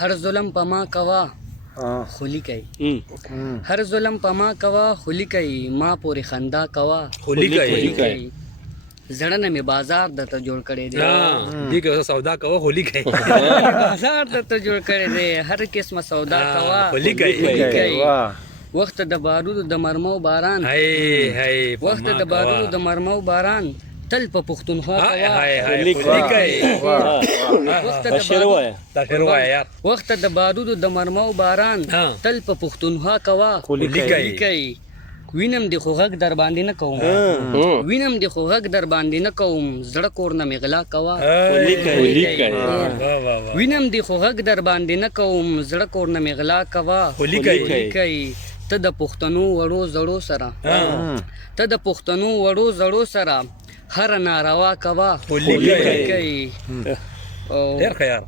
هر ظلم په ما کوا خلی کوي هر ظلم په ما کوا خلی کوي ما پورې خندا کوا خلی کوي زړه نه مې بازار درته جوړ کړی دی دې کې سودا کوه خلی کوي بازار درته جوړ کړی دی هر قسمه سودا کوا خلی کوي وخت د بارودو د مرمو باران وخت د بارودو د مرمو باران تل په پښتونخوا خلی کوي وخت د بارودو د مرمو باران تل په پښتونخوا کوا خلی کوي وینم دی خو غږ در باندې نه کوم وینم دی خو غږ در باندې نه کوم زړه کور نه مې غلا کوا وینم دی خو غږ در باندې نه کوم زړه کور نه مې غلا کوا خلی کوي ته د پښتنو وړو زړو سره ته د پښتنو وړو زړو سره هر ناروا کوا خلی کوي ډېر خیال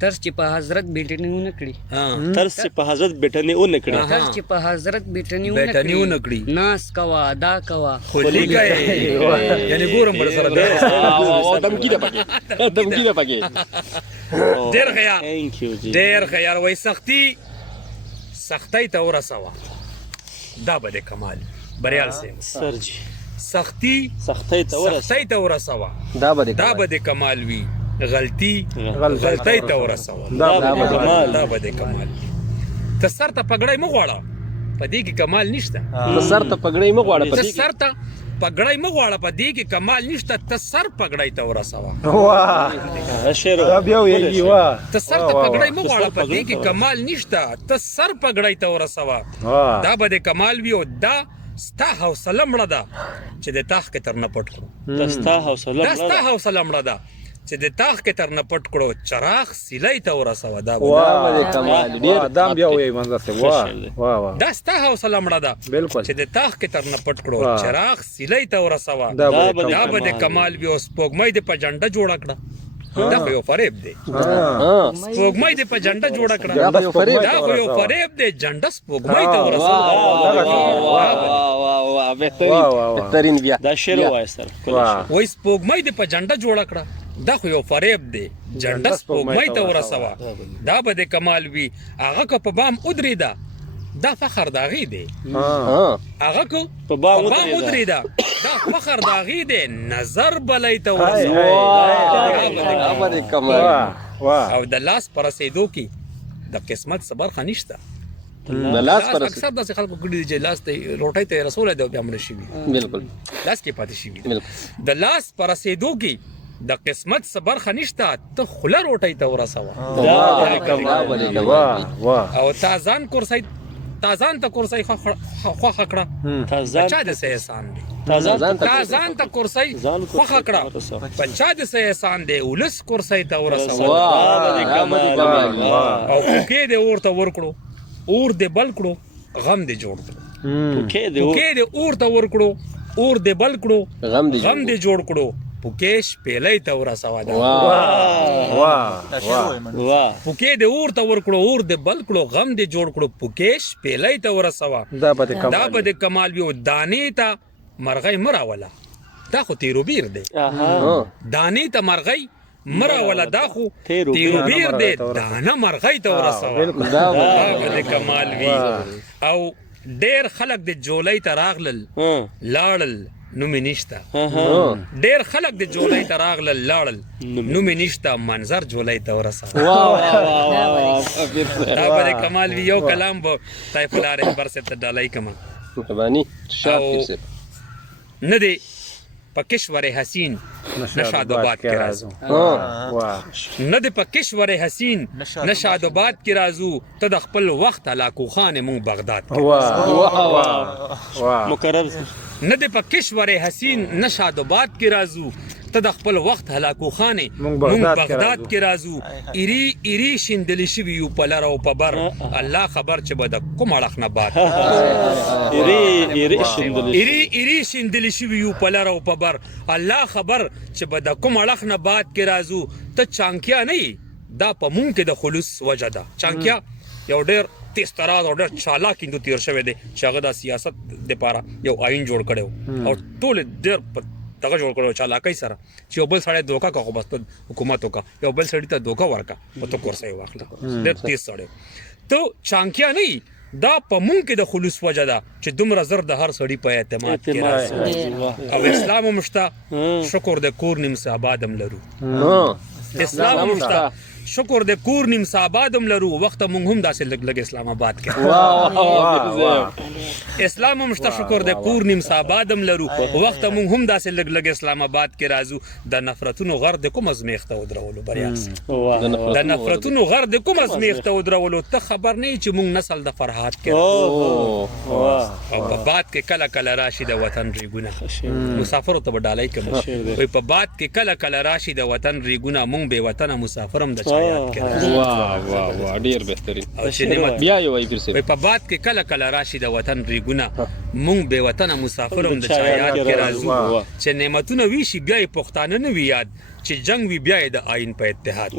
ترس چې په حضرت بیٹنی ونه کړی ترس چې په حضرت بیٹنی ونه کړی ترس چې په حضرت بیٹنی ونه کړی ناس کوا ادا کوا خلی کوي یعنی ګورم بر سره دمکی ده پکې ډېر خیال ډېر خیال وای سختۍ ته ورسوه دا به د کمال بریال سي سر جی سختۍ ته ورسوه دا به د کمال وي غلطي ته ورسوه دا به د کمال ته سر ته پګړی مه غواړه په دې کې کمال نشته ته سر ته پګړی مه غواړه ته سر ته پګړی مه غواړه په دې کې کمال نشته ته سر پګړی ته ورسوه ته سر ته پګړی مه غواړه په دې کې کمال نشته ته سر پګړی ته ورسوه دا به د کمال وي او دا ستا حوصله مړه ده چې د تاخ کې تر نه پټ کړو دا ستا حوصله مړه ده چې د تاخ کې تر نه پټ کړو چراغ سیلۍ ته ورسوه دا دا ستا حوصله مړه ده چې د تاخ کې تر نه پټ کړو چراغ سیلۍ ته ورسوه دا به د کمال وي او سپوږمۍ دې په جنډه جوړه کړه دا خو یو فریب دی سپوږمۍ دې په جنډه جوړه کړه دا خو یو فریب دی جنډه سپوږمۍ ته ورسوه بهترین بیا دا شعر وایي سر وای سپوږمۍ دې په جنډه جوړه کړه دا خو یو فریب دی جنډه سپوږمۍ ته ورسوه دا به د کمال وي هغه که په بام ودرېده دا فخر د هغې دی هغه که په بام ودرېده دا فخر د هغې دی نظر بلی ته ورسوه او د لاس په رسېدو کې د قسمت څه برخه نشته اکثر داسې خلکو کړي دي چې لاس ته روټۍ ته یې رسولی دی او بیا مړه شوي لاس کې پاتې شوي د لاس په رسېدو کې د قسمت څه برخه نشته ته خوله روټۍ ته ورسوه او تازان ته کرسۍ خوښه کړه چا د څه احسان دی تازان ته کرسۍ خوښه کړه په چا د څه احسان دی ولس کرسۍ ته ورسوه او پوکې دې اور ته ورکړو اور دې بل کړو غم دې جوړ کړو پوکې دې اور ته ورکړو اور دې بل کړو غم دې جوړ کړو پوکې شپېلۍ ته ورسوه پوکې دې اور ته ورکړو اور دې بل کړو غم دې جوړ کړو پوکې شپېلۍ ته ورسوه دا به د کمال وي او دانې ته مرغۍ مه راوله دا خو تیروبیر دی دانې ته مرغۍ مه راوله دا خو تیروبیر دی دانه مرغۍ ته ورسوه دا به د کمال وي او ډېر خلک د جولۍ ته راغلل لاړل نومې نشته ډېر خلک د جولۍ ته راغلل لاړل نومې نشته منظر جولۍ ته ورسوه دا به د کمال وي یو کلام به طیف الله رهبر صاحب ته ډالۍ کړمه نه دی په کشور حسین نشاد آباد کې رازو نه دی په کشور حسین نشاد آباد کې رازو ته د خپل وخت هلاکو خان مونږ بغداد مکرر نه دی په کشور حسین نشاد آباد کې رازو ته د خپل وخت هلاکو خان مونږ بغداد کې رازو ایری شیندلی شوي یو په لر او په بر الله خبر چې به د کوم اړخ نه باد ایری شیندلی شوي یو په لر او په بر الله خبر چې به د کوم اړخ نه باد کې رازو ته چانکیا نه دا په مونږ کې د خلوص وجه ده چانکیا یو ډېر تیز تراز او ډېر چالاک هندو تیر شوی دی چې هغه د سیاست دپاره یو آئین جوړ کړی او ټول ډېر دغه جوړ کړو چالاکۍ سره چې یو بل سړی دوکا کا خو بس حکومت وکا یو بل سړی ته دوکا ورکا په تو کورسې واخله ډېر تیز سړی ته چانکیا نه دا په مونږ کې د خلوص وجه ده چې دومره زر د هر سړي په اعتماد کې راځي او اسلام مشته شکر د کور نیم سه آبادم لرو اسلام مشته شکر د کور نیم سه آبادم لرو وخت مونږ هم داسې لګ اسلام آباد کې اسلام مشته شکر د کور نیم سه آبادم لرو وخت مونږ هم داسې لګ اسلام آباد کې راځو د نفرتونو غر د کوم ازمیخته ودرولو بریاس د نفرتونو غر د کوم ازمیخته ودرولو ته خبر نه چې مونږ نسل د فرحات کې او په باد کې کله کله راشي د وطن ریګونه مسافر ته ډالای کوم وي په باد کې کله کله راشي د وطن ریګونه مونږ به وطن مسافرم د چایات کې واه ډیر بهترین او چې نعمت بیا یو وای پرسه په باد کې کله کله راشي د وطن ریګونه مونږ به وطن مسافرم د چایات کې راځو چې نعمتونه وی شي بیا پښتانه نه وی یاد چې جنگ وی بیا د آئین په اتحاد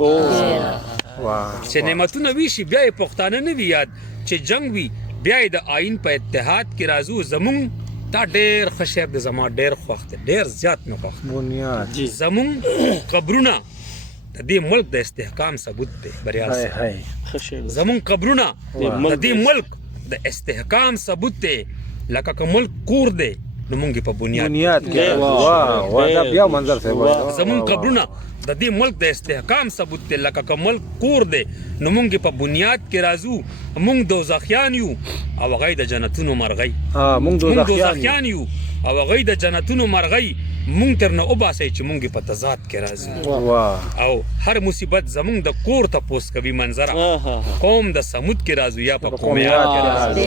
چې نعمتونه وی شي بیا پښتانه نه وی یاد چې جنگ وی بیا د آئین په اتحاد کې راځو زمون دا ډېر خشب د زما ډېر خوښ ډېر زیات نه خوښ بنیاد زمون قبرونه د دې ملک د استحکام ثبوت دی بریاس زمون قبرونه د دې ملک د استحکام ثبوت دی لکه که ملک کور دی نو مونږ په بنیاد کې دا بیا منظر صاحب زمون قبرونه د دې ملک د استحکام ثبوت دی لکه که ملک کور دی نو مونږ په بنیاد کې راځو مونږ دوزخیان یو او هغه د جنتونو مرغۍ مونږ دوزخیان یو او هغه د جنتونو مرغۍ مونږ تر نه وباسي چې مونږ په تضاد کې راځو او هر مصیبت زمونږ د کور ته پوس کوي منظره قوم د سمود کې راځو یا په قومیات کې راځو